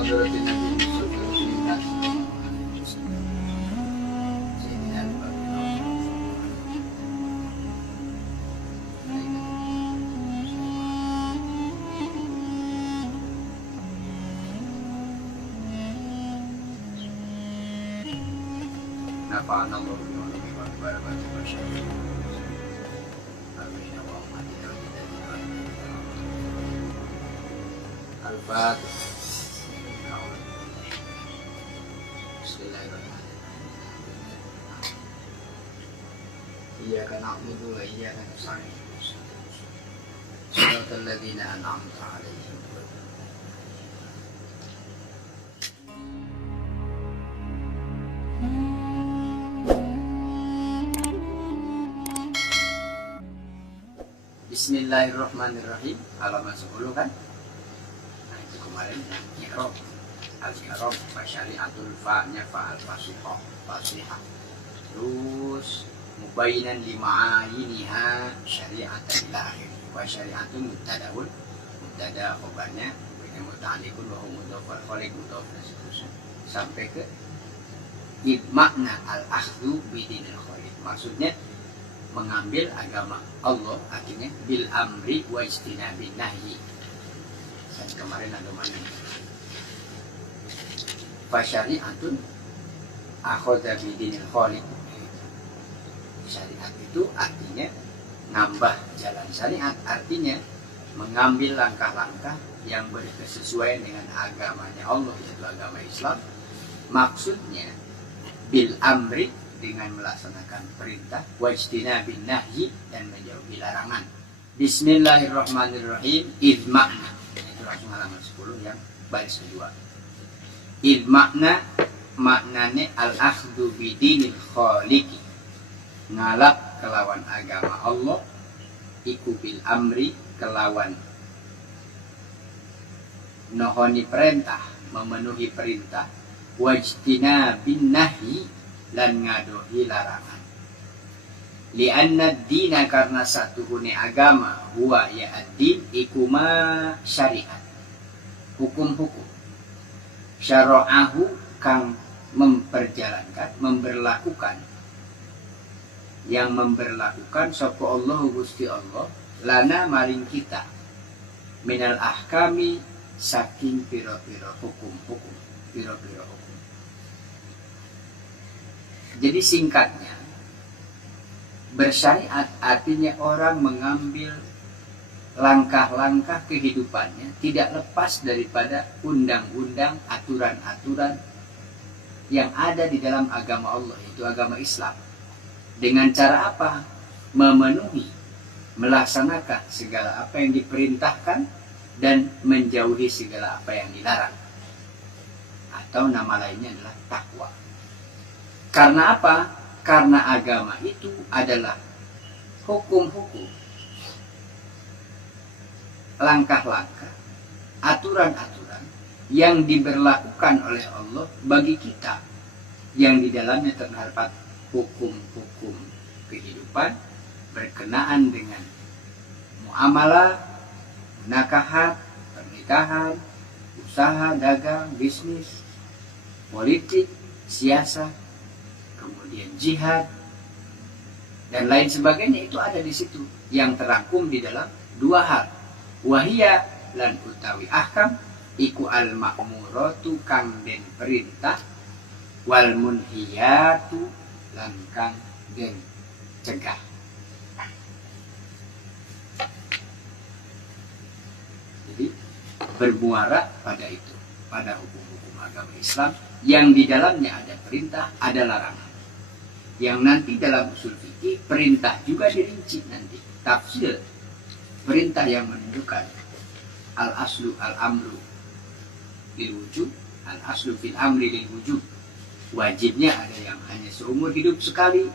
hadratin Nabi Rasulullah. Nafa'ana Allah bima wa barakatuh wa syarih. Amin ya Allah. Al-Fatihah. Bismillahirrahmanirrahim. Iyyaka na'budu wa iyyaka nasta'in. Shiratal ladzina an'amta 'alaihim. Bismillahirrahmanirrahim. Halaman 10 kan? Nah itu kemarin i'rab. Al-i'rab wa syari'atul fa'nya fa'al fasihah. Terus mubayyinan lima'ayiniha syari'atan ila akhir. Wa syari'atun mubtada khabarnya wa muta'alliqun wa huwa mudhaf wal khaliq mudhaf dan seterusnya. Sampai ke makna al-akhdhu bidinil khalid. Maksudnya mengambil agama Allah, akhirnya bil amri wa ijtinabin nahyi. Dan kemarin ada mana? Fa syari'atun akhadha bidinil khaliq. Syariat itu artinya nambah jalan syariat, artinya mengambil langkah-langkah yang berkesesuaian dengan agamanya Allah, yaitu agama Islam. Maksudnya bil amri dengan melaksanakan perintah, wajtinabin nahyi dan menjauhi larangan. Bismillahirrahmanirrahim. Idmakna. Itu langsung halaman 10 yang baris kedua. Idmakna maknanya al-akhdhu bidinil khaliqi. Ngalap kelawan agama Allah, iku bil amri kelawan nohoni perintah, memenuhi perintah, wajtinabin nahyi dan ngadohi larangan. Lianna dina karena satu hune agama, huwa ya ad-din ikuma syariat, hukum-hukum. Syara'ahu kang memperjalankan, memberlakukan, yang memberlakukan sapa Allah Gusti Allah lana maring kita minal ahkami saking pira-pira hukum-hukum, pira-pira hukum. Jadi singkatnya, bersyariat artinya orang mengambil langkah-langkah kehidupannya tidak lepas daripada undang-undang, aturan-aturan yang ada di dalam agama Allah, yaitu agama Islam. Dengan cara apa? Memenuhi, melaksanakan segala apa yang diperintahkan dan menjauhi segala apa yang dilarang. Atau nama lainnya adalah takwa. Karena apa? Karena agama itu adalah hukum-hukum, langkah-langkah, aturan-aturan yang diberlakukan oleh Allah bagi kita, yang di dalamnya terdapat hukum-hukum kehidupan berkenaan dengan muamalah, nakahat, pernikahan, usaha, dagang, bisnis, politik, siasat, kemudian jihad dan lain sebagainya. Itu ada di situ yang terangkum di dalam dua hal. Wahia lan utawi ahkam iku al ma'muratu kang den perintah, wal munhiyatu lan kang den cegah. Jadi bermuara pada itu, pada hukum-hukum agama Islam yang di dalamnya ada perintah, ada larangan. Yang nanti dalam usul fikih perintah juga dirinci nanti. Tafsir perintah yang menunjukkan al-aslu al-amru lil wujub, al-aslu fil amri lil wujub. Wajibnya ada yang hanya seumur hidup sekali,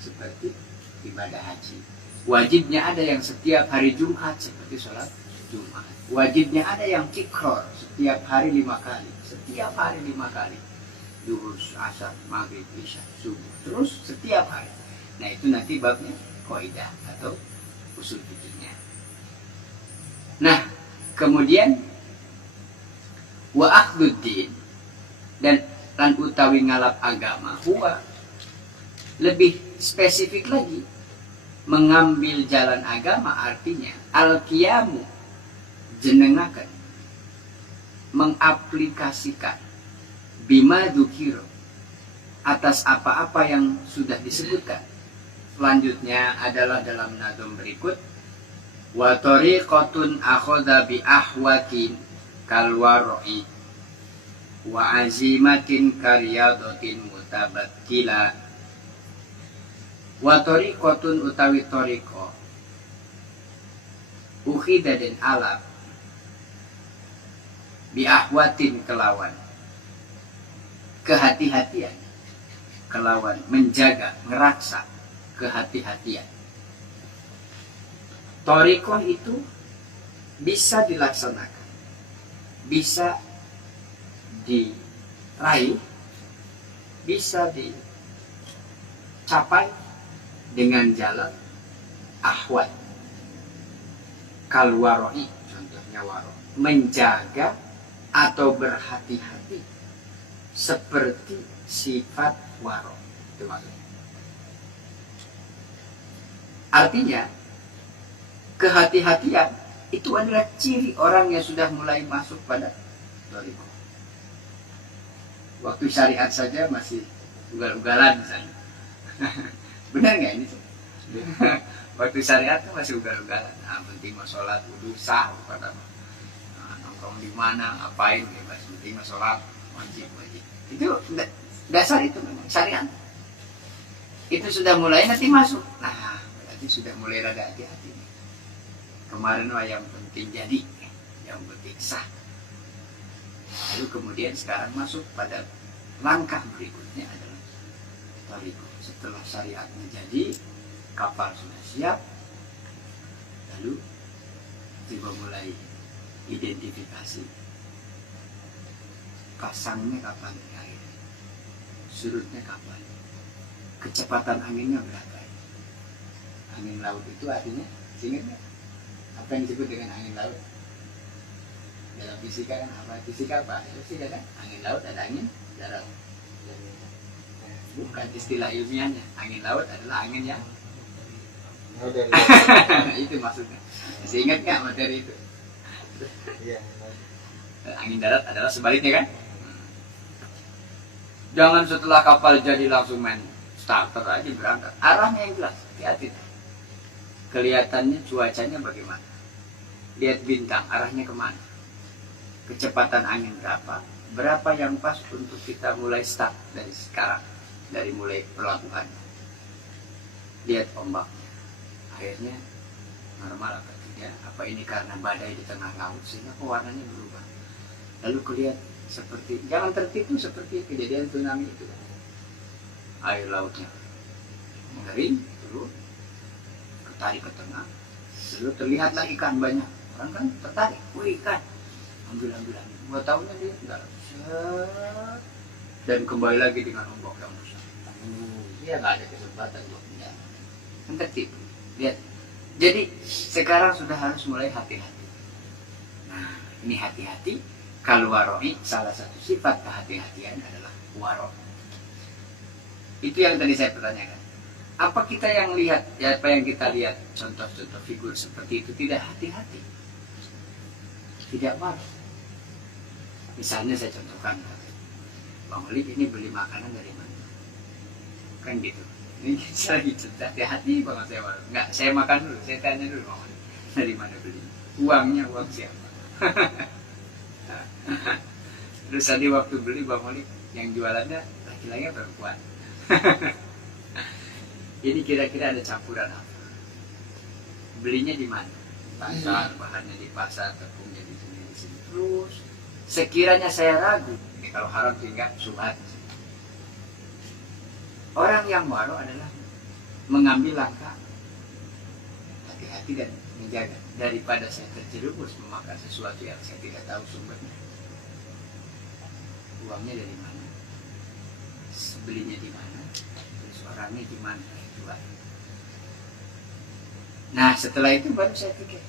seperti ibadah haji. Wajibnya ada yang setiap hari Jumat, seperti sholat Jumat. Wajibnya ada yang tikror, setiap hari 5 kali. Setiap hari 5 kali. Zuhur, asar, maghrib, isya, subuh. Terus setiap hari. Nah itu nanti babnya kaidah atau usul fikihnya. Nah kemudian wa akhdud mengalap agama, huwa lebih spesifik lagi. Mengambil jalan agama artinya al-qiyamu, jenengaken, mengaplikasikan bima dzukira, atas apa-apa yang sudah disebutkan. Selanjutnya adalah dalam nazm berikut, wa tariqatun akhadha bi ahwatin kal war'i wa azimatin karyadatin mutabakkila. Wa tariqatun utawi tariqa ukhida den alaf bi ahwatin kelawan kehati-hatian, kelawan menjaga, meraksa kehati-hatian. Thariqah itu bisa dilaksanakan, bisa diraih, bisa dicapai dengan jalan ahwat. Kalwaroi, contohnya waro, menjaga atau berhati-hati seperti sifat waro. Itu maksudnya. Artinya kehati-hatian itu adalah ciri orang yang sudah mulai masuk pada thariqah. Waktu syariat saja masih ugal-ugalan misalnya. Benar nggak ini? Waktu syariat itu masih ugal-ugalan. Nah, penting mau sholat, wudhu, sah, nongkrong di mana, ngapain, bebas. Penting mau sholat, wajib. Itu dasar itu memang syariat. Itu sudah mulai nanti masuk. Nah, berarti sudah mulai rada hati-hati. Kemarin wah yang penting jadi, yang penting sah. Lalu kemudian sekarang masuk pada langkah berikutnya adalah thariqah. Setelah syariatnya jadi, kapal sudah siap, lalu coba mulai identifikasi pasangnya kapan air, surutnya kapan, kecepatan anginnya berapa. Angin laut itu artinya, ingat nggak? Apa yang disebut dengan angin laut? Dalam fisika kan apa? Fisika apa? Fisika kan angin laut ada angin darat. Bukan istilah ilmiahnya. Angin laut adalah angin yang itu maksudnya. Masih ingat nggak materi itu? Angin darat adalah sebaliknya kan? Jangan setelah kapal jadi langsung main starter aja berangkat. Arahnya yang jelas, hati-hati. Kelihatannya cuacanya bagaimana? Lihat bintang, arahnya kemana? Kecepatan angin berapa? Berapa yang pas untuk kita mulai start dari sekarang? Dari mulai pelabuhan. Lihat ombaknya. Akhirnya normal atau tidak? Apa ini karena badai di tengah laut sehingga warnanya berubah? Lalu kelihatan seperti, jangan tertipu seperti kejadian tsunami itu. Air lautnya mengering, turun, ketarik ke tengah, lalu terlihatlah ikan banyak. Orang kan tertarik, wih ikan, ambil. Gua tahunya dia enggak, dan kembali lagi dengan ombak yang besar. Dia nggak ada kesempatan buat menjaga. Kan tertipu. Lihat. Jadi sekarang sudah harus mulai hati-hati. Nah, ini hati-hati. Kalau waroi, salah satu sifat kehati-hatian adalah waro. Itu yang tadi saya pertanyakan. Apa kita yang lihat, ya apa yang kita lihat contoh-contoh figur seperti itu tidak hati-hati, tidak waro. Misalnya saya contohkan, Bang Olik ini beli makanan dari mana? Kan gitu. Ini saya lagi cerita, hati-hati banget saya waro. Enggak, saya makan dulu, saya tanya dulu Bang Olik, dari mana beli? Uangnya uang siapa? Terus tadi waktu beli Bang Olik yang jualannya laki-laki perempuan. Ini kira-kira ada campuran apa? Belinya di mana? Pasar, bahannya di pasar, tepungnya di sini. Terus sekiranya saya ragu, kalau haram tinggal subhat. Orang yang waro adalah mengambil langkah hati-hati dan menjaga daripada saya terjerumus memakan sesuatu yang saya tidak tahu sumbernya. Uangnya dari mana? Belinya di mana? Terus orangnya gimana? Jual. Nah setelah itu baru saya pikir,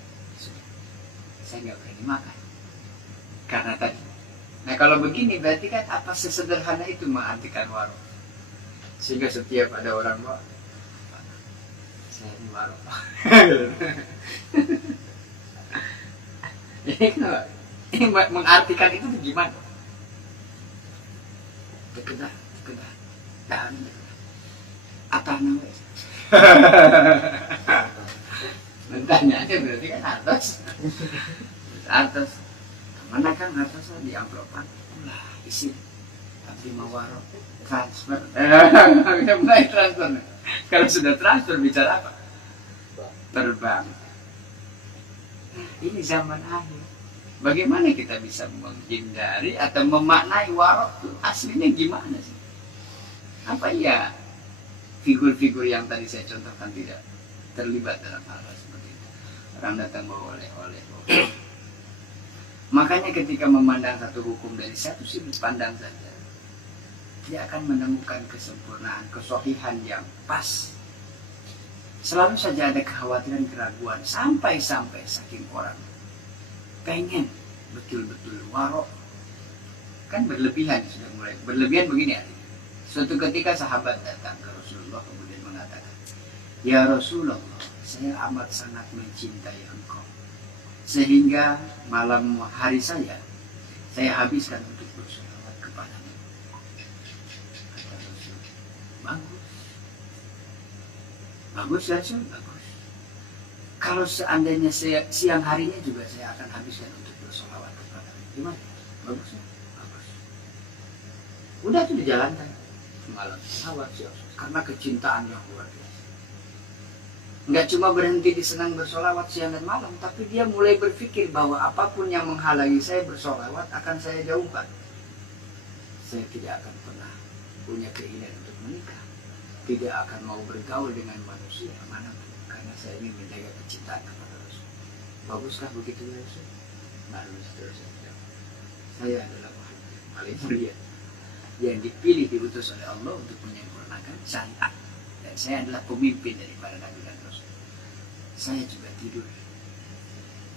saya nggak berani makan karena tadi Nah kalau begini berarti kan apa sesederhana itu mengartikan warok. Sehingga setiap ada orang Pak, saya ini warok. Ini mengartikan itu gimana? Dekedah, dan apa namanya? Mentahnya aja berarti kan atas. Mana kan atas di amplopan, lah isi terima warok transfer. Kita mulai transfer. Kalau sudah transfer bicara apa? Terbang. Nah, ini zaman akhir. Bagaimana kita bisa menghindari atau memaknai warok itu aslinya gimana sih? Apa ya figur-figur yang tadi saya contohkan tidak terlibat dalam hal seperti itu? Orang datang bawa oleh-oleh. Makanya ketika memandang satu hukum dari satu sudut pandang saja, dia akan menemukan kesempurnaan, kesohihan yang pas. Selalu saja ada kekhawatiran, keraguan, sampai-sampai saking orang pengen betul-betul warok. Kan berlebihan, sudah mulai berlebihan begini ya. Suatu ketika sahabat datang ke Rasulullah kemudian mengatakan, "Ya Rasulullah, saya amat sangat mencintai engkau, sehingga malam hari saya habiskan untuk bersolawat kepadanya." Kata Rasul, bagus Rasul, bagus. Kalau seandainya siang harinya juga saya akan habiskan untuk bersolawat kepadanya, gimana? Bagus ya? Bagus. Udah tuh dijalankan malam salawat karena kecintaan yang luar biasa. Nggak cuma berhenti di senang bersolawat siang dan malam, tapi dia mulai berpikir bahwa apapun yang menghalangi saya bersolawat akan saya jauhkan. Saya tidak akan pernah punya keinginan untuk menikah, tidak akan mau bergaul dengan manusia manapun, karena saya ingin menjaga kecintaan kepada Rasul. Baguskah begitu ya Rasul? Bagus terus saja. Saya adalah makhluk yang paling mulia, yang dipilih diutus oleh Allah untuk menyempurnakan syariat, dan saya adalah pemimpin daripada Nabi dan Rasul. Saya juga tidur,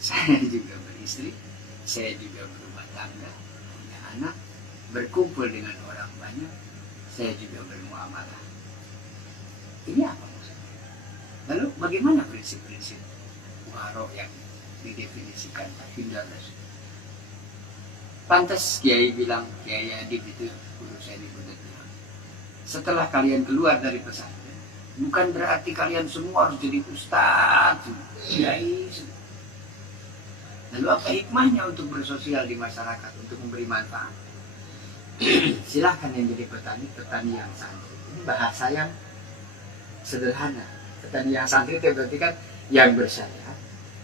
saya juga beristri, saya juga berumah tangga, punya anak, berkumpul dengan orang banyak, saya juga bermuamalah. Ini apa maksudnya? Lalu bagaimana prinsip-prinsip warok yang didefinisikan Baginda Rasul? Pantas Kiai bilang, Kiai Adib itu guru saya di Buntet bilang, setelah kalian keluar dari pesantren, bukan berarti kalian semua harus jadi ustaz, kiai. Lalu apa hikmahnya untuk bersosial di masyarakat, untuk memberi manfaat? Silahkan yang jadi petani, petani yang santri. Ini bahasa yang sederhana. Petani yang santri itu berarti kan yang bersyariat,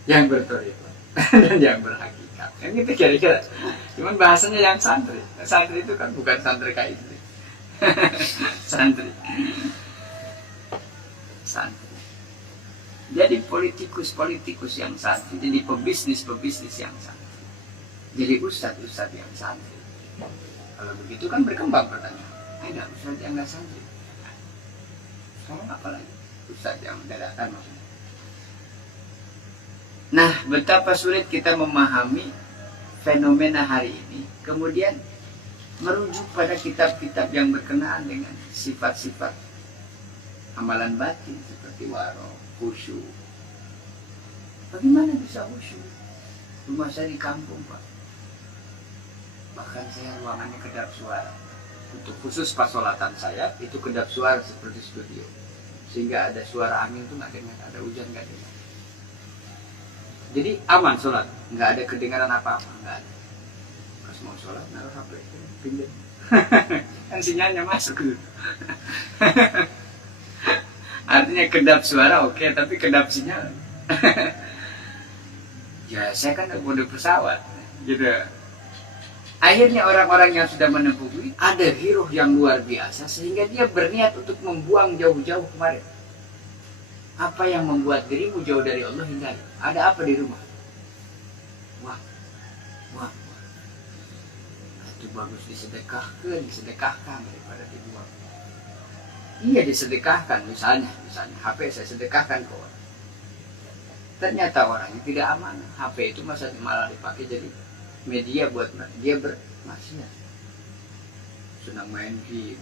yang bertoriko, dan yang berhakikat. Kan gitu kira-kira. Cuman bahasanya yang santri. Santri itu kan bukan santri kayak itu. Santri. Jadi politikus yang santri, jadi pebisnis yang santri, jadi ustadz yang santri. Kalau begitu kan berkembang pertanyaan, ada ustadz yang nggak santri. Sekarang apalagi ustadz yang dadakan maksudnya. Nah, betapa sulit kita memahami fenomena hari ini, kemudian merujuk pada kitab-kitab yang berkenaan dengan sifat-sifat amalan batin seperti warok, khusyuk. Bagaimana bisa khusyuk? Rumah saya di kampung, Pak. Bahkan saya ruangannya kedap suara. Untuk khusus pas sholatan saya, itu kedap suara seperti studio. Sehingga ada suara angin itu nggak dengar, ada hujan nggak dengar. Jadi aman sholat, nggak ada kedengaran apa-apa, nggak ada. Pas mau sholat, naruh HP, pinjam. Kan sinyalnya masuk gitu. Artinya kedap suara oke, tapi kedap sinyal. Ya saya kan mode pesawat gitu. Akhirnya orang-orang yang sudah menempuh ini ada giroh yang luar biasa, sehingga dia berniat untuk membuang jauh-jauh kemarin. Apa yang membuat dirimu jauh dari Allah hindari? Ada apa di rumah? Wah. Itu bagus disedekahkan daripada dibuang. Iya disedekahkan, misalnya HP saya sedekahkan ke orang. Ternyata orangnya tidak amanah. HP itu malah dipakai jadi media buat dia bermaksiat, senang main game,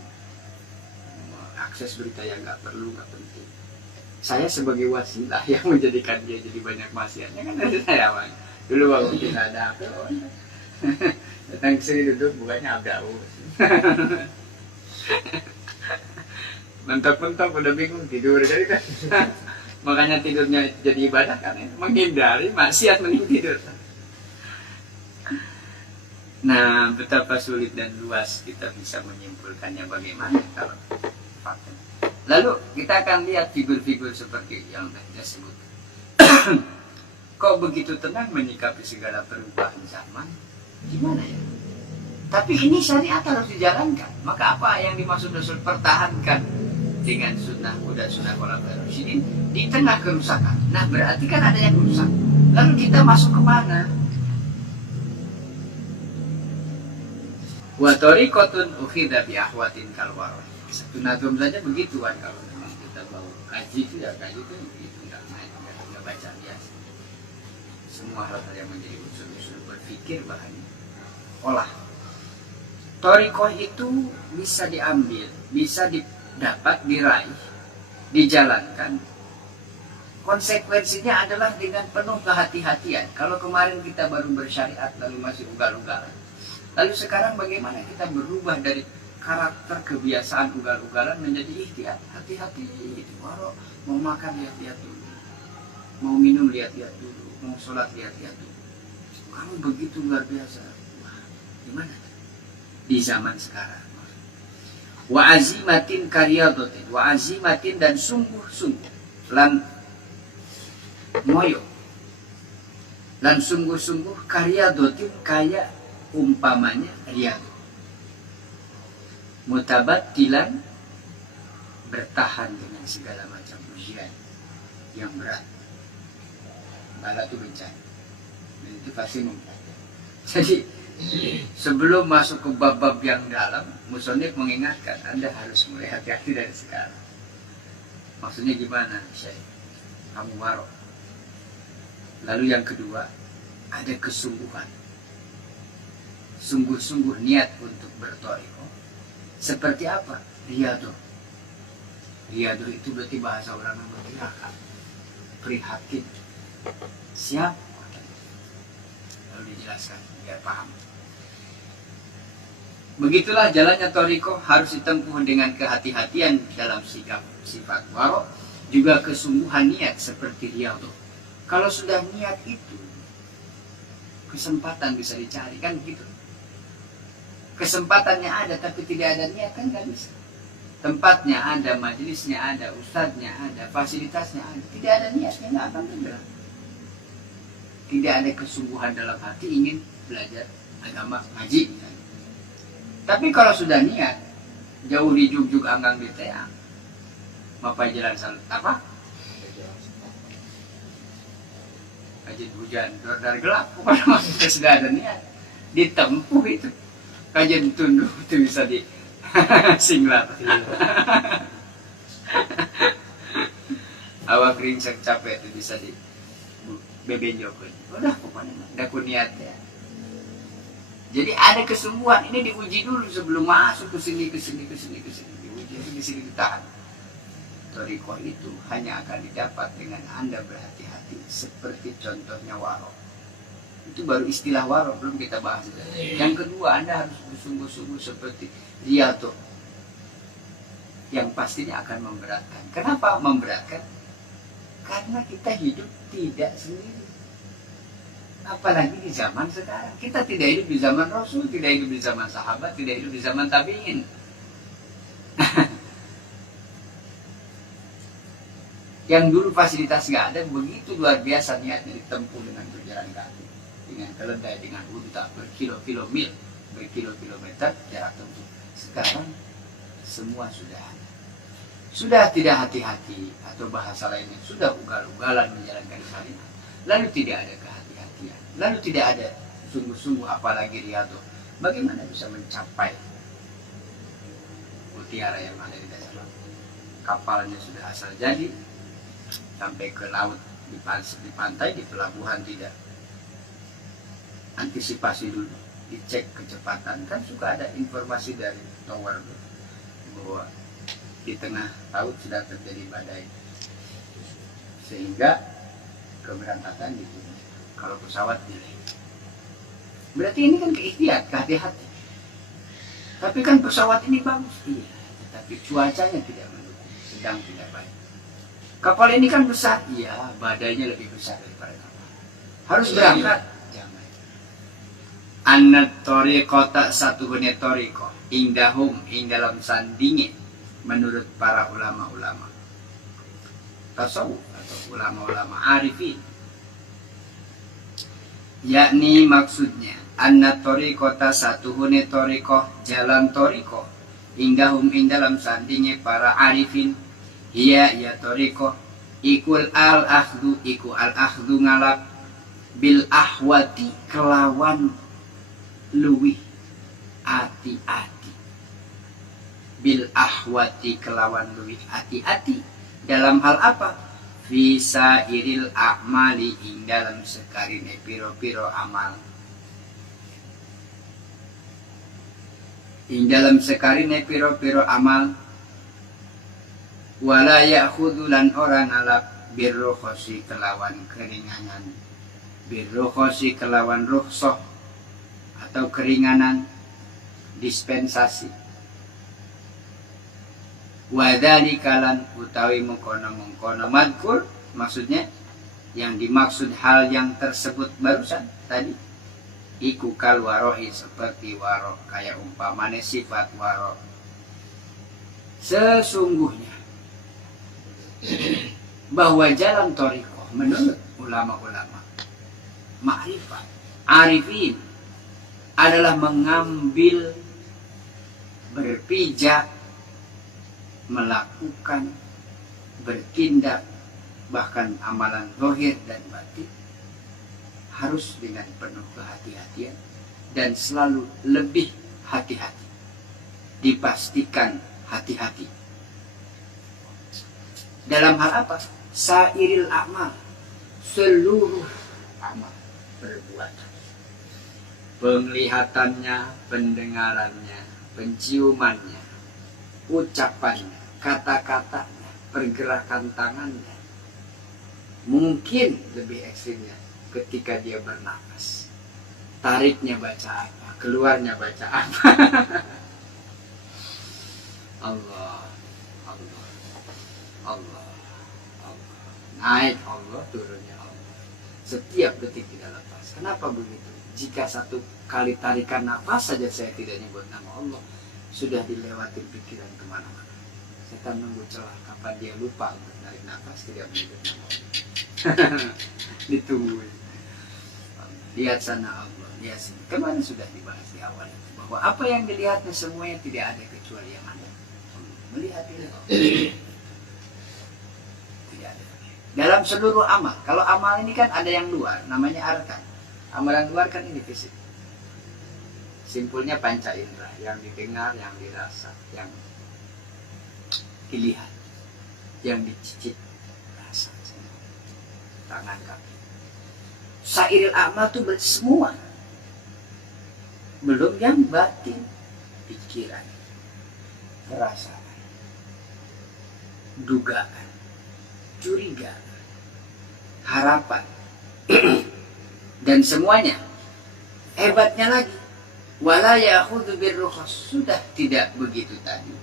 akses berita yang nggak perlu, nggak penting. Saya sebagai wasilah yang menjadikan dia jadi banyak maksiatnya kan dari saya, Bang. Dulu waktu tidak ada HP, datang ke sini duduk bukannya abdaus. Mentok-mentok udah bingung tidur jadi kan. Makanya tidurnya jadi ibadah kan ya, menghindari maksiat mending tidur. Nah, betapa sulit dan luas kita bisa menyimpulkannya bagaimana kalau fakta. Lalu kita akan lihat figur-figur seperti yang kita sebut. Kok begitu tenang menyikapi segala perubahan zaman? Gimana ya? Tapi ini syariat harus dijalankan. Maka apa yang dimaksud Rasul pertahankan dengan sunnah dan sunnah khulafaur rasyidin di tengah kerusakan. Nah, berarti kan ada yang rusak. Lalu kita masuk kemana? Wa tariqatun ukhidha bi ahwatin kal warah. Satu nazam saja begitu kan, kalau memang kita mau kaji itu ya kaji itu begitu, nggak baca biasa. Semua hal-hal yang menjadi unsur-unsur berpikir bahannya olah. Tariqah itu bisa diambil, bisa didapat, diraih, dijalankan. Konsekuensinya adalah dengan penuh kehati-hatian. Kalau kemarin kita baru bersyariat lalu masih ugal-ugalan, lalu sekarang bagaimana kita berubah dari karakter kebiasaan ugal-ugalan menjadi ikhtiar, hati-hati. Walau mau makan lihat-lihat dulu, mau minum lihat-lihat dulu, mau sholat lihat-lihat dulu. Kamu begitu luar biasa. Wah, gimana di zaman sekarang? Wa azimatin karyadotin, wa azimatin dan sungguh-sungguh, lan moyo, lan sungguh-sungguh karyadotin kayak umpamanya riyadh. Mutabatilan bertahan dengan segala macam ujian yang berat. Bala itu bencana, dan itu pasti mempelajari. Jadi sebelum masuk ke bab-bab yang dalam, musonif mengingatkan Anda harus mulai hati-hati dari sekarang. Maksudnya gimana, Syekh? Kamu warok. Lalu yang kedua, ada kesungguhan, sungguh-sungguh niat untuk berthariqah. Seperti apa? Riyadhah. Riyadhah itu berarti bahasa orang yang bertirakat, prihatin, siap. Lalu dijelaskan biar paham. Begitulah jalannya thariqah, harus ditempuh dengan kehati-hatian dalam sikap sifat warok, juga kesungguhan niat seperti riyadhah. Kalau sudah niat itu, kesempatan bisa dicari kan gitu. Kesempatannya ada tapi tidak ada niat kan nggak bisa. Tempatnya ada, majelisnya ada, ustadznya ada, fasilitasnya ada, tidak ada niatnya nggak akan bergerak. Tidak ada kesungguhan dalam hati ingin belajar agama ngaji. Tapi kalau sudah niat, jauh di juk-juk anggang di teang, mapai jalan apa? Kajian hujan, dor gelap, pokoknya maksudnya sudah ada niat, ditempuh itu. Kajian tunduh itu bisa di singlat. Awak ringsek capek itu bisa di bebenjokeun. Udah pokoknya ada niat ya. Jadi ada kesungguhan, ini diuji dulu sebelum masuk ke sini. Diuji di sini ditahan. Thariqah itu hanya akan didapat dengan Anda berhati-hati, seperti contohnya warok. Itu baru istilah warok, belum kita bahas. Yang kedua, Anda harus bersungguh-sungguh seperti riyadhah, yang pastinya akan memberatkan. Kenapa memberatkan? Karena kita hidup tidak sendiri. Apalagi di zaman sekarang. Kita tidak hidup di zaman Rasul, tidak hidup di zaman sahabat, tidak hidup di zaman tabi'in. Yang dulu fasilitas nggak ada, begitu luar biasa niatnya ditempuh dengan berjalan kaki, dengan keledai, dengan unta, berkilo-kilometer jarak tempuh. Sekarang semua sudah ada. Sudah tidak hati-hati, atau bahasa lainnya sudah ugal-ugalan menjalankan syariat. Lalu tidak ada kehati-hatian, lalu tidak ada sungguh-sungguh, apalagi riyadhah. Bagaimana bisa mencapai mutiara yang ada di dasar laut? Kapalnya sudah asal jadi, sampai ke laut, di pantai, di pelabuhan tidak. antisipasi dulu, dicek kecepatan. Kan suka ada informasi dari tower bahwa di tengah laut sudah terjadi badai, sehingga keberangkatan ditunda. Kalau pesawat delay, berarti ini kan keikhtiar, kehati-hati. Tapi kan pesawat ini bagus, iya, tetapi cuacanya tidak mendukung, sedang tidak baik. Kapal ini kan besar, iya, badainya lebih besar daripada kapal. Harus berangkat, jangan. Anat tariqata satu hune tariqah indahum ing dalam sandinge menurut para ulama-ulama tasawuf atau ulama-ulama arifin, yakni maksudnya anna tariqata satuhune tariqah jalan tariqah indahum ing dalam sandinge para arifin hiya ya tariqah ikul al akhdu iku al akhdu ngalap bil ahwati kelawan luwih ati-ati, bil ahwati kelawan luwih ati-ati dalam hal apa? Visa iril a'mali ing dalam sekarine piro-piro amal, ing dalam sekarine piro-piro amal. Wala ya'khudulan orang ngalap birrukhsi kelawan keringanan, birrukhsi kelawan rukhsah atau keringanan dispensasi. Wadhalikalan utawi mengkono-mengkono madkur, maksudnya yang dimaksud hal yang tersebut barusan tadi iku kal warohi seperti waro, kayak umpamane sifat waro. Sesungguhnya bahwa jalan thariqah menurut ulama-ulama ma'rifat arifin adalah mengambil, berpijak, melakukan, bertindak, bahkan amalan zahir dan batin harus dengan penuh kehati-hatian dan selalu lebih hati-hati, dipastikan hati-hati. Dalam hal apa? Sairil amal, seluruh amal perbuatan, penglihatannya, pendengarannya, penciumannya, ucapannya, kata-katanya, pergerakan tangannya. Mungkin lebih ekstrimnya ketika dia bernapas, tariknya baca apa, keluarnya baca apa. Allah, Allah, Allah, Allah, naik Allah, turunnya Allah, setiap detik tidak lepas. Kenapa begitu? Jika satu kali tarikan nafas saja saya tidak nyebut nama Allah, sudah dilewati pikiran kemana-mana. Setan nunggu celah kapan dia lupa untuk narik nafas, tidak menyebut nama Allah. Ditungguin. Lihat sana Allah, lihat sini. Kemarin sudah dibahas di awal itu, bahwa apa yang dilihatnya semuanya tidak ada kecuali yang ada. Melihat ini tidak ada. Dalam seluruh amal, kalau amal ini kan ada yang luar, namanya arkan. Amalan luar kan ini fisik. Simpulnya panca indera, yang didengar, yang dirasa, yang dilihat, yang dicicip, rasa, tangan kaki. Sairil amal itu semua. Belum yang batin, pikiran, perasaan, dugaan, curiga, harapan, dan semuanya. Hebatnya lagi, wala ya'khudhu birrukhas, sudah tidak begitu tadi,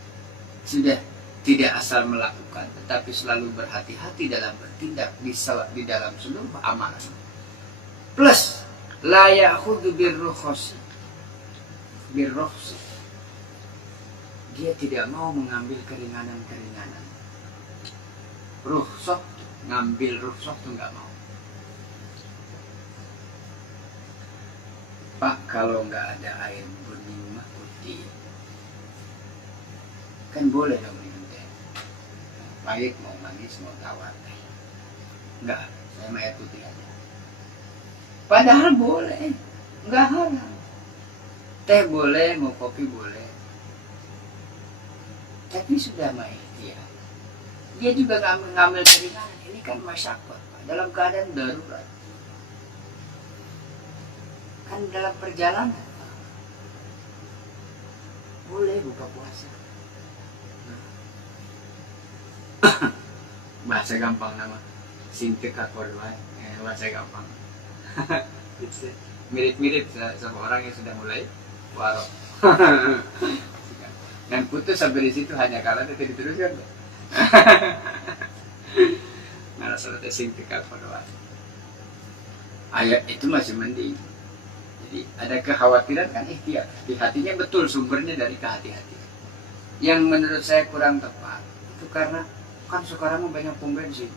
sudah tidak asal melakukan, tetapi selalu berhati-hati dalam bertindak di dalam seluruh amalan. Plus la ya'khudhu birrukhas, dia tidak mau mengambil keringanan-keringanan. Rukhsah, ngambil rukhsah itu nggak mau. Pak, kalau nggak ada air bening mah putih, kan boleh dong minum teh. Baik mau manis mau tawar teh. Enggak, saya mah air putih aja. Padahal boleh, nggak haram. Teh boleh, mau kopi boleh. Tapi sudah mah dia juga nggak ngambil keringanan. Ini kan masyarakat, dalam keadaan darurat. dalam perjalanan boleh buka puasa. Bahasa gampang nama sintek korban, bahasa gampang. Mirip-mirip sama orang yang sudah mulai warok. Dan putus sampai di situ hanya karena tidak diteruskan. Nah, salatnya sintek korban. Ayat itu masih mending. Jadi ada kekhawatiran kan ikhtiar. Di hatinya betul sumbernya dari kehati-hatian. Yang menurut saya kurang tepat itu karena kan sekarang banyak pom bensin.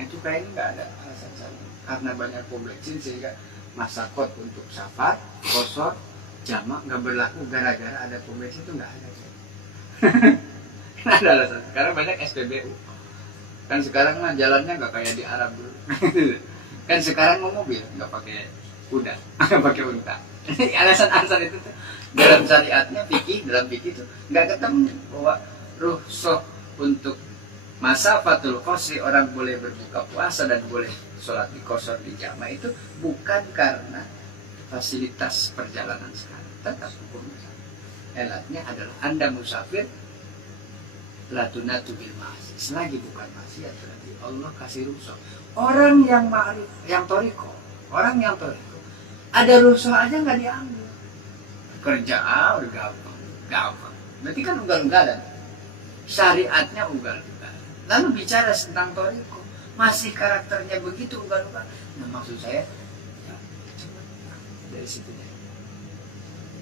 Itu kayaknya nggak ada alasan saya. Karena banyak pom bensin sehingga masa kod untuk safar, kosor, jamak nggak berlaku gara-gara ada pom bensin itu nggak ada. Nggak ada alasan. Sekarang banyak SPBU. Kan sekarang mah jalannya nggak kayak di Arab dulu. Kan sekarang mau mobil nggak pakai kuda, nggak pakai unta. Alasan-alasan itu tuh dalam syariatnya dalam fikih itu nggak ketemu bahwa rukhsah untuk masa fatul qasri orang boleh berbuka puasa dan boleh sholat di qasar di jamaah itu bukan karena fasilitas perjalanan sekarang, tetap hukumnya. Elatnya adalah Anda musafir la tunatu bil ma'asi, selagi bukan maksiat berarti Allah kasih rukhsah. Orang yang ma'rif, yang toriko, orang yang toriko, ada rukhsah aja nggak diambil. Kerja udah gampang. Berarti kan ugal-ugalan. Syariatnya ugal-ugalan. Lalu bicara tentang toriko, masih karakternya begitu ugal-ugalan. Nah maksud saya, ya, coba dari situ deh.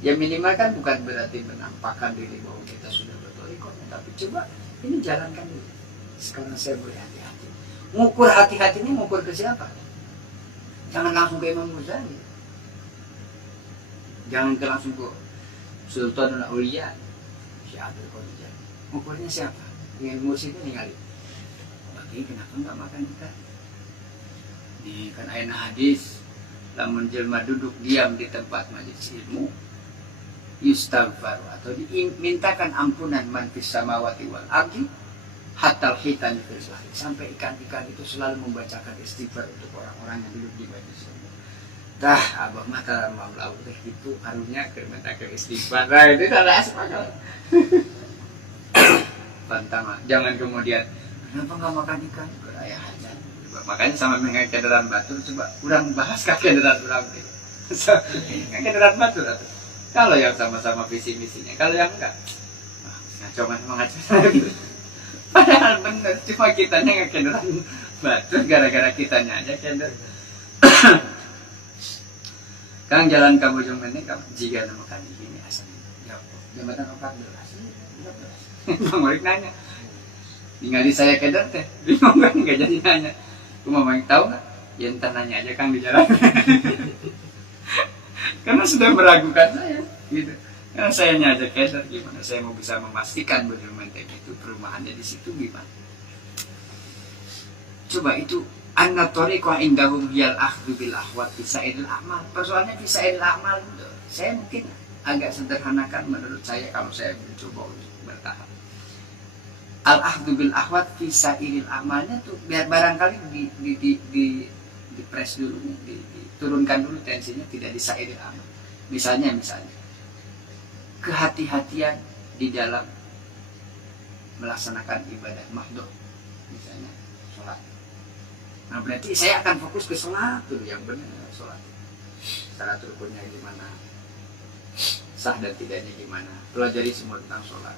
Ya minimal kan bukan berarti menampakkan diri bahwa kita sudah bertoriko, tapi coba ini jalankan dulu. Sekarang saya boleh hati-hati. Ngukur hati-hati ini ngukur ke siapa? Jangan langsung ke Imam Ghazali. Jangan langsung ke Sultanul Auliya. Siapa Qadir? Ngukurnya siapa? Yang mursyid itu ninggalin. Bagi kenapa enggak makan ikan? Nih kan ayat hadis, lamun jelma duduk diam di tempat majelis ilmu, yustaghfar atau dimintakan ampunan man fis samawati wal ardi hatal hitan sampai ikan-ikan itu selalu membacakan istighfar untuk orang-orang yang duduk di majelis ilmu. Dah abah mata mau laut teh itu harunya ke minta ke istighfar. Nah itu ada asal. Pantang, jangan kemudian kenapa nggak makan ikan? Beraya hajan. Makanya sama dengan kendaraan batu coba kurang bahas kendaraan orang deh. Kendaraan batu atau kalau yang sama-sama visi misinya, kalau yang enggak, coba ngaco. Padahal bener, cuma kitanya nggak kendaraan batu, gara-gara kitanya aja kendar. Kang jalan ke Bojong ini, jika nama kan ini asal jembatan 14. Bang Orik nanya, tinggal di saya kendar teh, bingung kan nggak jadi nanya. Aku mau main tahu nggak? Ya entar nanya aja Kang di jalan. Karena sudah meragukan saya, gitu. Karena saya aja kendar, gimana saya mau bisa memastikan Bojong Menteng itu perumahannya di situ gimana? Coba itu anna tariqa indahum hiyal akhdhu bil ahwat fi sa'idil a'mal. Persoalannya fi sa'idil a'mal itu saya mungkin agak sederhanakan menurut saya kalau saya mencoba untuk bertahap. Al akhdhu bil ahwat fi sa'idil a'malnya tuh biar barangkali di press dulu, diturunkan dulu tensinya, tidak di sa'idil a'mal. Misalnya kehati-hatian di dalam melaksanakan ibadah mahdhuf, misalnya sholat. Nah berarti saya akan fokus ke sholat dulu yang benar, sholat. Syarat rukunnya gimana, sah dan tidaknya gimana, pelajari semua tentang sholat.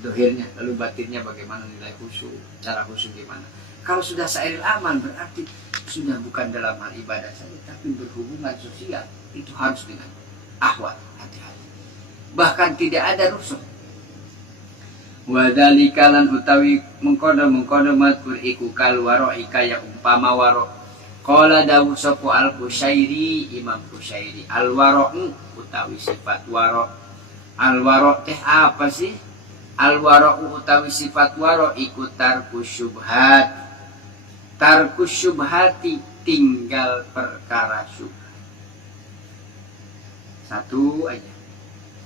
Dohirnya, lalu batinnya bagaimana, nilai khusyuk, cara khusyuk gimana. Kalau sudah sa'iril amal berarti sudah bukan dalam hal ibadah saja, tapi berhubungan sosial, itu harus dengan ahwat, hati-hati. Bahkan tidak ada rusuh. Wadhalika lan utawi mengkodo madkur iku kal waro ika yang umpama waro. Qala dawu sopo al Qushairi, Imam Qushairi, al waro utawi sifat waro. Al waro teh apa sih? Al waro utawi sifat waro iku tarkus syubhat. Tarkus syubhati, tinggal perkara syubhat. Satu aja.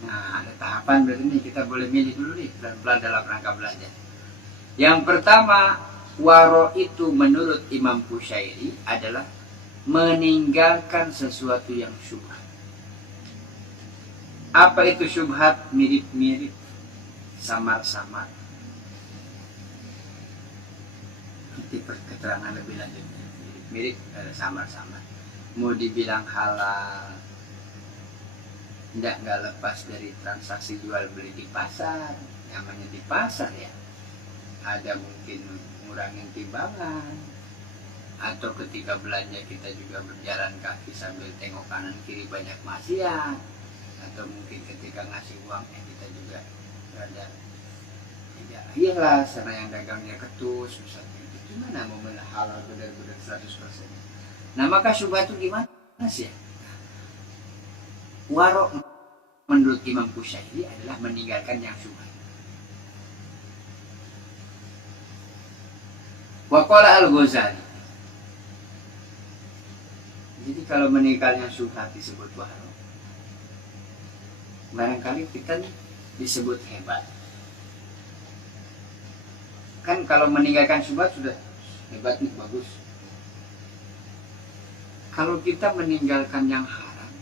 Nah, ada tahapan berarti nih, kita boleh milih dulu nih, pelan-pelan dalam rangka belajar. Yang pertama, waro itu menurut Imam Qushairi adalah meninggalkan sesuatu yang syubhat. Apa itu syubhat? Mirip-mirip, samar-samar. Nanti keterangan lebih lanjutnya. Mirip-mirip, samar-samar. Mau dibilang halal, nggak lepas dari transaksi jual beli di pasar. Namanya di pasar ya, ada mungkin ngurangin timbangan, atau ketika belanja kita juga berjalan kaki sambil tengok kanan kiri banyak maksiat, atau mungkin ketika ngasih uang kita juga ada tidak ikhlas karena yang dagangnya ketus misalnya. Itu gimana mau halal benar-benar 100%? Nah maka syubhat itu gimana sih ya? Warok menurut Imam Qushairi adalah meninggalkan yang syubhat. Waqala Al-Ghazali. Jadi kalau meninggalkan yang syubhat disebut warok, barangkali kita disebut hebat. Kan kalau meninggalkan syubhat sudah hebat nih, bagus. Kalau kita meninggalkan yang haram,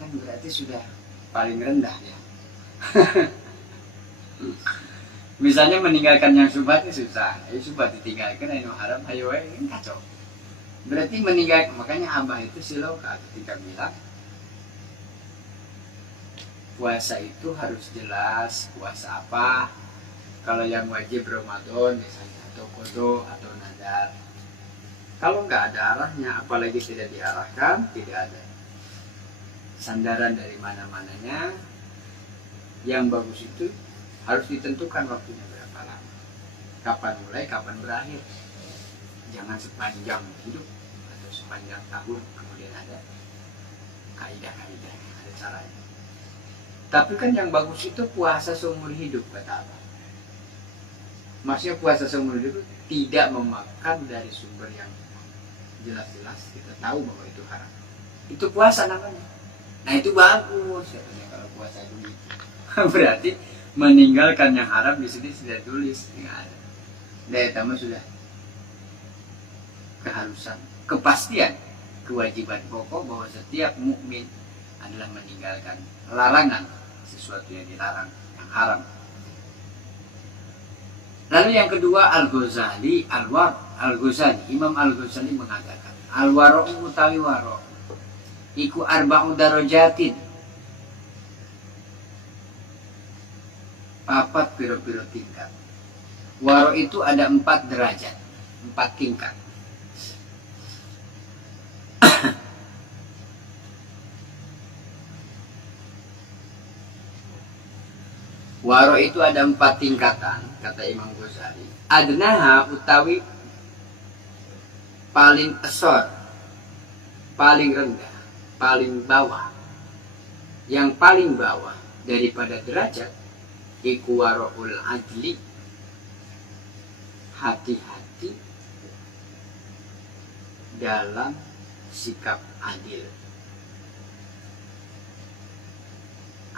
kan berarti sudah paling rendah ya. Misalnya meninggalkan yang syubhat ini susah, syubhat ditinggalkan, yang haram, ayo ini kacau. Berarti meninggalkan, makanya Abah itu siloka ketika bilang puasa itu harus jelas puasa apa. Kalau yang wajib Ramadan misalnya, atau qada atau nadar. Kalau nggak ada arahnya, apalagi tidak diarahkan, tidak ada sandaran dari mana-mananya, yang bagus itu harus ditentukan waktunya berapa lama, kapan mulai, kapan berakhir. Jangan sepanjang hidup atau sepanjang tahun, kemudian ada kaidah-kaidahnya, ada caranya. Tapi kan yang bagus itu puasa seumur hidup, kata Abah. Maksudnya puasa seumur hidup tidak memakan dari sumber yang jelas-jelas kita tahu bahwa itu haram. Itu puasa namanya. Nah itu bagus katanya kalau puasa itu. Berarti meninggalkan yang haram di sini sudah tulis, nggak ada. Daya tambah sudah keharusan, kepastian, kewajiban pokok bahwa setiap mukmin adalah meninggalkan larangan, sesuatu yang dilarang, yang haram. Lalu yang kedua Al-Ghazali, Al-Ghazali, Imam Al-Ghazali mengatakan al-wara'u utawi waro' iku arba'u darajatin, papat piro-piro tingkat. Waro itu ada 4 derajat, 4 tingkat. Waro itu ada 4 tingkatan, kata Imam Ghazali. Adnaha utawi paling esor, paling rendah, paling bawah. Yang paling bawah daripada derajat iku waro'ul adli, hati-hati dalam sikap adil.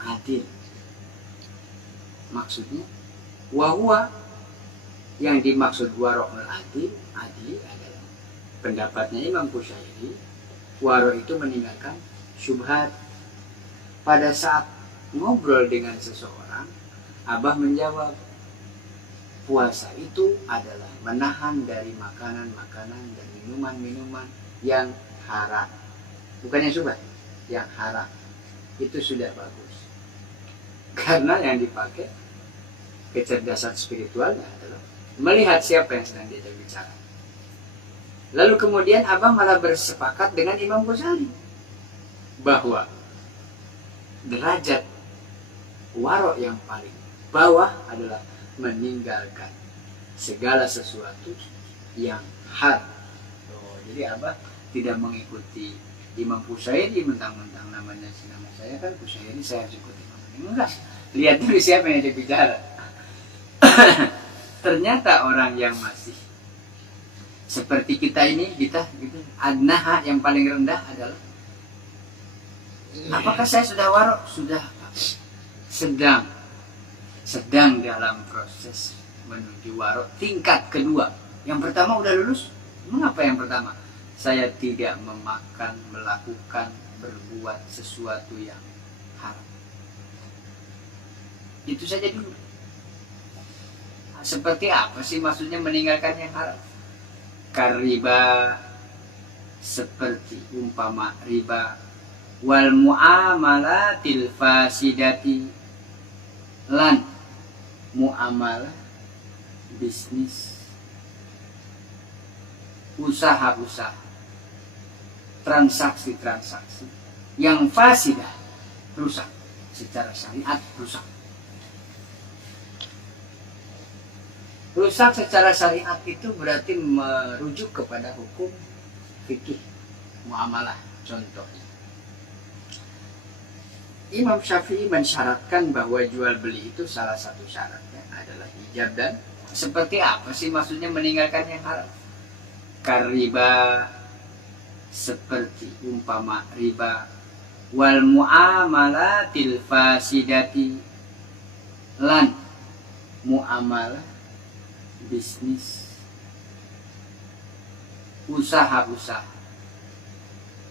Adil maksudnya wahwa, yang dimaksud waro'ul adli adalah pendapatnya Imam Qushairi, waro itu meninggalkan syubhat. Pada saat ngobrol dengan seseorang, Abah menjawab puasa itu adalah menahan dari makanan-makanan dan minuman-minuman yang haram, bukan yang syubhat, yang haram. Itu sudah bagus. Karena yang dipakai kecerdasan spiritualnya adalah melihat siapa yang sedang diajak bicara. Lalu kemudian Abah malah bersepakat dengan Imam Ghazali bahwa derajat warok yang paling bawah adalah meninggalkan segala sesuatu yang haram. Jadi Abah tidak mengikuti Imam Qushairi mentang-mentang namanya nama saya kan Qushairi, saya harus ikuti. Enggak, lihat dulu siapa yang bicara. Ternyata orang yang masih seperti kita ini, kita gitu, adnaha yang paling rendah adalah, apakah saya sudah warok? Sudah, sedang dalam proses menuju warok tingkat kedua. Yang pertama udah lulus. Mengapa yang pertama? saya tidak memakan, melakukan, berbuat sesuatu yang haram. Itu saja dulu. Seperti apa sih maksudnya meninggalkan yang haram? Kariba, seperti umpama riba, wal muamalatil fasidati, lan muamalah bisnis, usaha-usaha, transaksi-transaksi yang fasidah, rusak secara syariat, rusak. Rusak secara syariat itu berarti merujuk kepada hukum fikih muamalah. Contohnya, Imam Syafi'i mensyaratkan bahwa jual beli itu salah satu syaratnya adalah ijab dan seperti apa sih maksudnya meninggalkan yang haram? Kariba, seperti umpama riba, wal muamalatil fasidati, lan muamalah bisnis, usaha-usaha,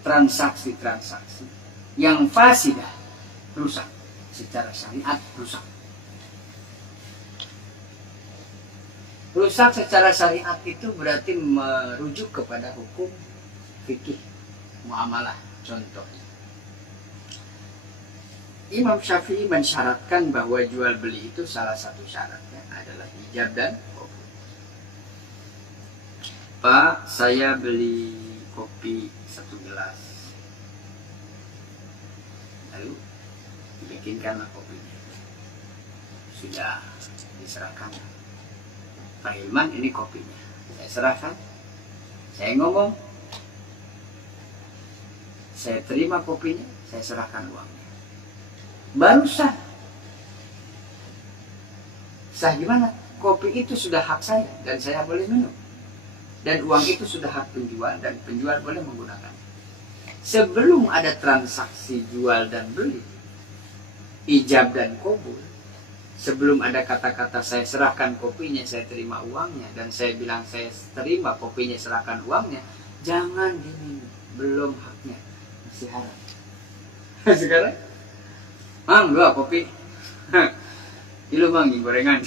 transaksi-transaksi yang fasidah, rusak secara syariat, rusak. Rusak secara syariat itu berarti merujuk kepada hukum fikih muamalah. Contohnya, Imam Syafi'i mensyaratkan bahwa jual beli itu salah satu syaratnya adalah ijab dan qabul. Pak, saya beli kopi 1 gelas. Lalu dibikinkanlah kopinya. Sudah diserahkan. Pak Hilman, ini kopinya. Saya serahkan. Saya ngomong. Saya terima kopinya, saya serahkan uangnya. Baru sah. Sah gimana? Kopi itu sudah hak saya dan saya boleh minum. Dan uang itu sudah hak penjual dan penjual boleh menggunakan. Sebelum ada transaksi jual dan beli, ijab dan qabul, sebelum ada kata-kata saya serahkan kopinya, saya terima uangnya, dan saya bilang saya terima kopinya, serahkan uangnya, jangan diminum, belum haknya, masih haram. Sekarang, Mang, 2 kopi. Kilo Mang, gorengan.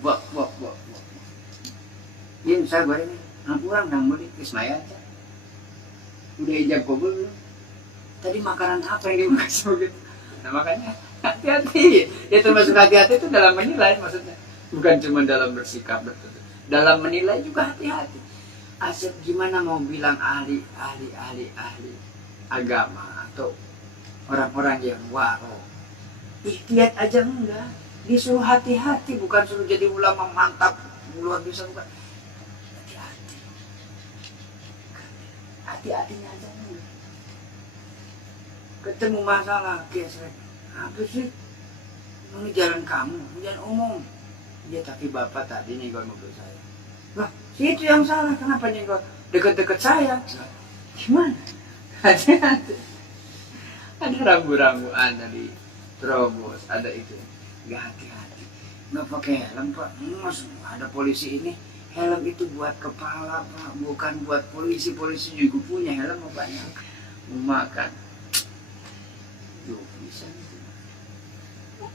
Buat. Ini saya gorengnya. Kurang dan mudik ke Semaya aja. Udah ijab qabul belum? Tadi makanan apa yang dimaksud begitu? Nah makanya hati-hati. Ya termasuk hati-hati itu dalam menilai maksudnya. Bukan cuma dalam bersikap betul. Dalam menilai juga hati-hati. Asal gimana mau bilang ahli agama atau orang-orang yang waro. Ikhtiat aja enggak. Disuruh hati-hati, bukan suruh jadi ulama mantap luar biasa, bukan. Hati-hatinya aja nih. Ketemu masalah gesrek. Apa sih? Ini jalan kamu, jalan umum. Ya tapi bapak tadi nyenggol mobil saya. Lah, itu yang salah. Kenapa nyenggol deket-deket saya? Gimana? Hati-hati. Ada rambu-rambuan dari terobos, ada itu. Gak hati-hati. Nggak pakai helm Pak. Mas, ada polisi ini. Helm itu buat kepala Pak, bukan buat polisi. Polisi juga punya helm banyak. Makan. Duh, bisa.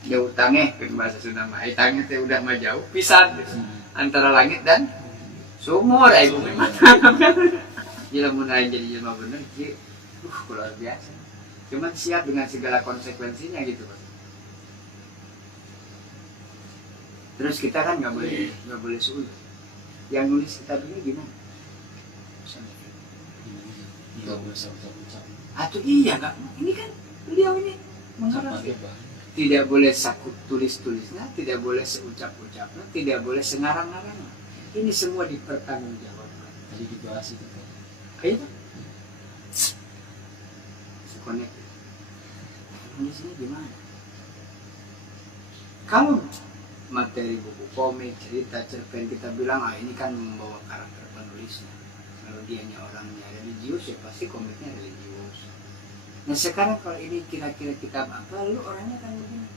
Jauh tangeh, ke bahasa Sunda mah. Tangeh teh udah mah jauh, pisan. Antara langit dan sumur. Ibu memang. Jika mau naik jadi jelma bener, luar biasa. Cuman siap dengan segala konsekuensinya gitu Pak. Terus kita kan nggak boleh suul. Yang nulis kitab ini gimana? Nggak boleh ucap-ucap. Atau iya nggak? Ini kan beliau ini mengarang. Tidak boleh sakut tulis-tulisnya, tidak boleh seucap-ucapnya, tidak boleh sengarang-ngarangnya. Ini semua dipertanggungjawabkan. Tadi dibahas itu Pak. Kayak itu. Connect. Nulisnya gimana? Kalau materi buku komik, cerita, cerpen kita bilang ini kan membawa karakter penulisnya. Kalau dianya orangnya religius ya pasti komiknya religius. Nah sekarang kalau ini kira-kira kitab apa, lalu orangnya kan begini,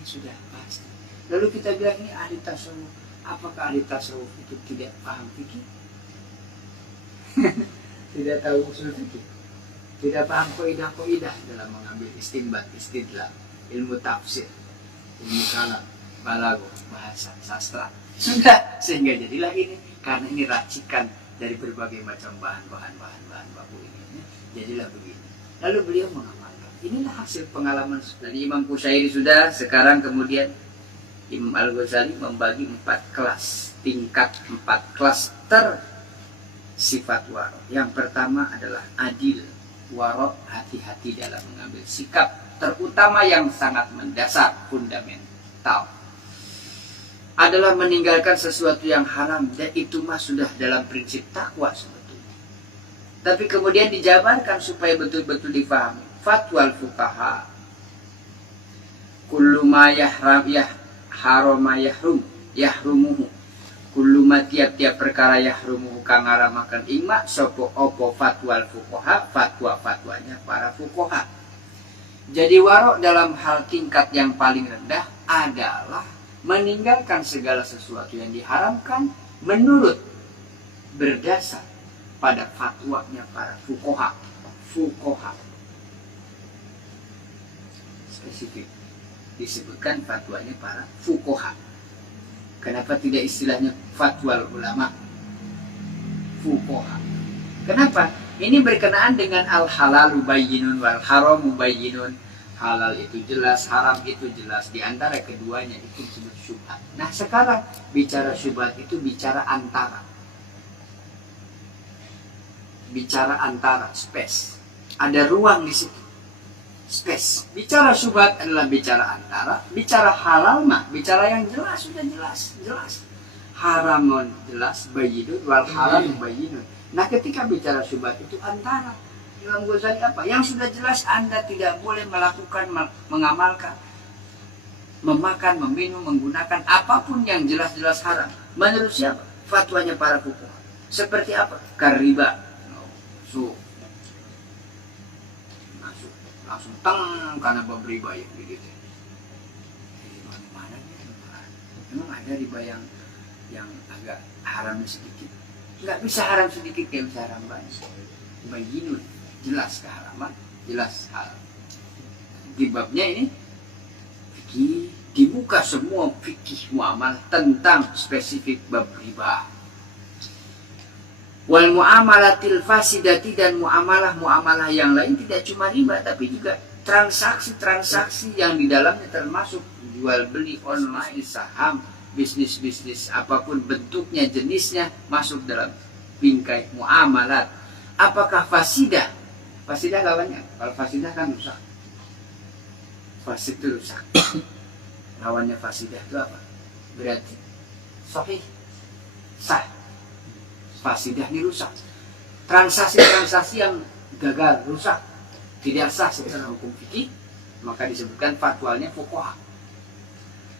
ini sudah pasti. Lalu kita bilang ini ahli tasawuf, apakah ahli tasawuf itu tidak paham fikih? tidak tahu usul fikih, tidak paham kaidah-kaidah dalam mengambil istinbat, istidlal, ilmu tafsir, ilmu kalam, balaghah, bahasa, sastra. Sudah, sehingga jadilah ini, karena ini racikan dari berbagai macam bahan baku ini, jadilah begini. Lalu beliau mengamalkan. Inilah hasil pengalaman dari Imam Qushairi sudah. Sekarang kemudian Imam Al-Ghazali membagi 4 kelas, tingkat 4 klaster sifat waro. Yang pertama adalah adil waro, hati-hati dalam mengambil sikap, terutama yang sangat mendasar, fundamental, adalah meninggalkan sesuatu yang haram, dan itu mah sudah dalam prinsip takwa sebetulnya. Tapi kemudian dijabarkan supaya betul-betul difahami. Fatwal fuqaha, kullu ma harama yahrumuhu, kullu ma tiap-tiap perkara yahrumuhu kang ngaramakeun ima sapa apa fatwal fuqaha, fatwa-fatwanya para fuqaha. Jadi warok dalam hal tingkat yang paling rendah adalah meninggalkan segala sesuatu yang diharamkan menurut berdasar pada fatwanya para fuqaha. Spesifik disebutkan fatwanya para fuqaha. Kenapa tidak istilahnya fatwal ulama? Fuqaha. Kenapa? Ini berkenaan dengan al-halalu bayyinun wal haramu bayyinun. Halal itu jelas, haram itu jelas. Di antara keduanya itu disebut syubhat. Nah sekarang bicara syubhat itu bicara antara. Bicara antara, space. Ada ruang di situ. Space. Bicara syubhat adalah bicara antara. Bicara halal mah bicara yang jelas, sudah jelas. Haramun jelas, bayyinun wal haram bayyinun. Nah ketika bicara syubhat itu antara. Imam Ghazali apa? Yang sudah jelas Anda tidak boleh melakukan, mengamalkan, memakan, meminum, menggunakan apapun yang jelas-jelas haram. Menurut siapa? Fatwanya para fuqaha. Seperti apa? Kariba. Masuk. Langsung teng karena bab riba yang begitu. Mana memang ada riba yang agak haramnya sedikit. Nggak bisa haram sedikit, nggak bisa haram banyak. Bayyinun. Jelas keharaman, jelas halal. Di babnya ini fikih, dibuka semua fikih muamalah tentang spesifik bab riba. Wal muamalatil fasidati, dan muamalah yang lain tidak cuma riba tapi juga transaksi yang di dalamnya termasuk jual beli online, saham, bisnis apapun bentuknya, jenisnya masuk dalam bingkai muamalat. Apakah fasidah? Fasidah lawannya, kalau fasidah kan rusak. Fasid itu rusak. Lawannya fasidah itu apa? Berarti sahih, sah. Fasidah ini rusak. Transaksi yang gagal, rusak, tidak sah secara hukum fikih, maka disebutkan fatwanya fuqaha.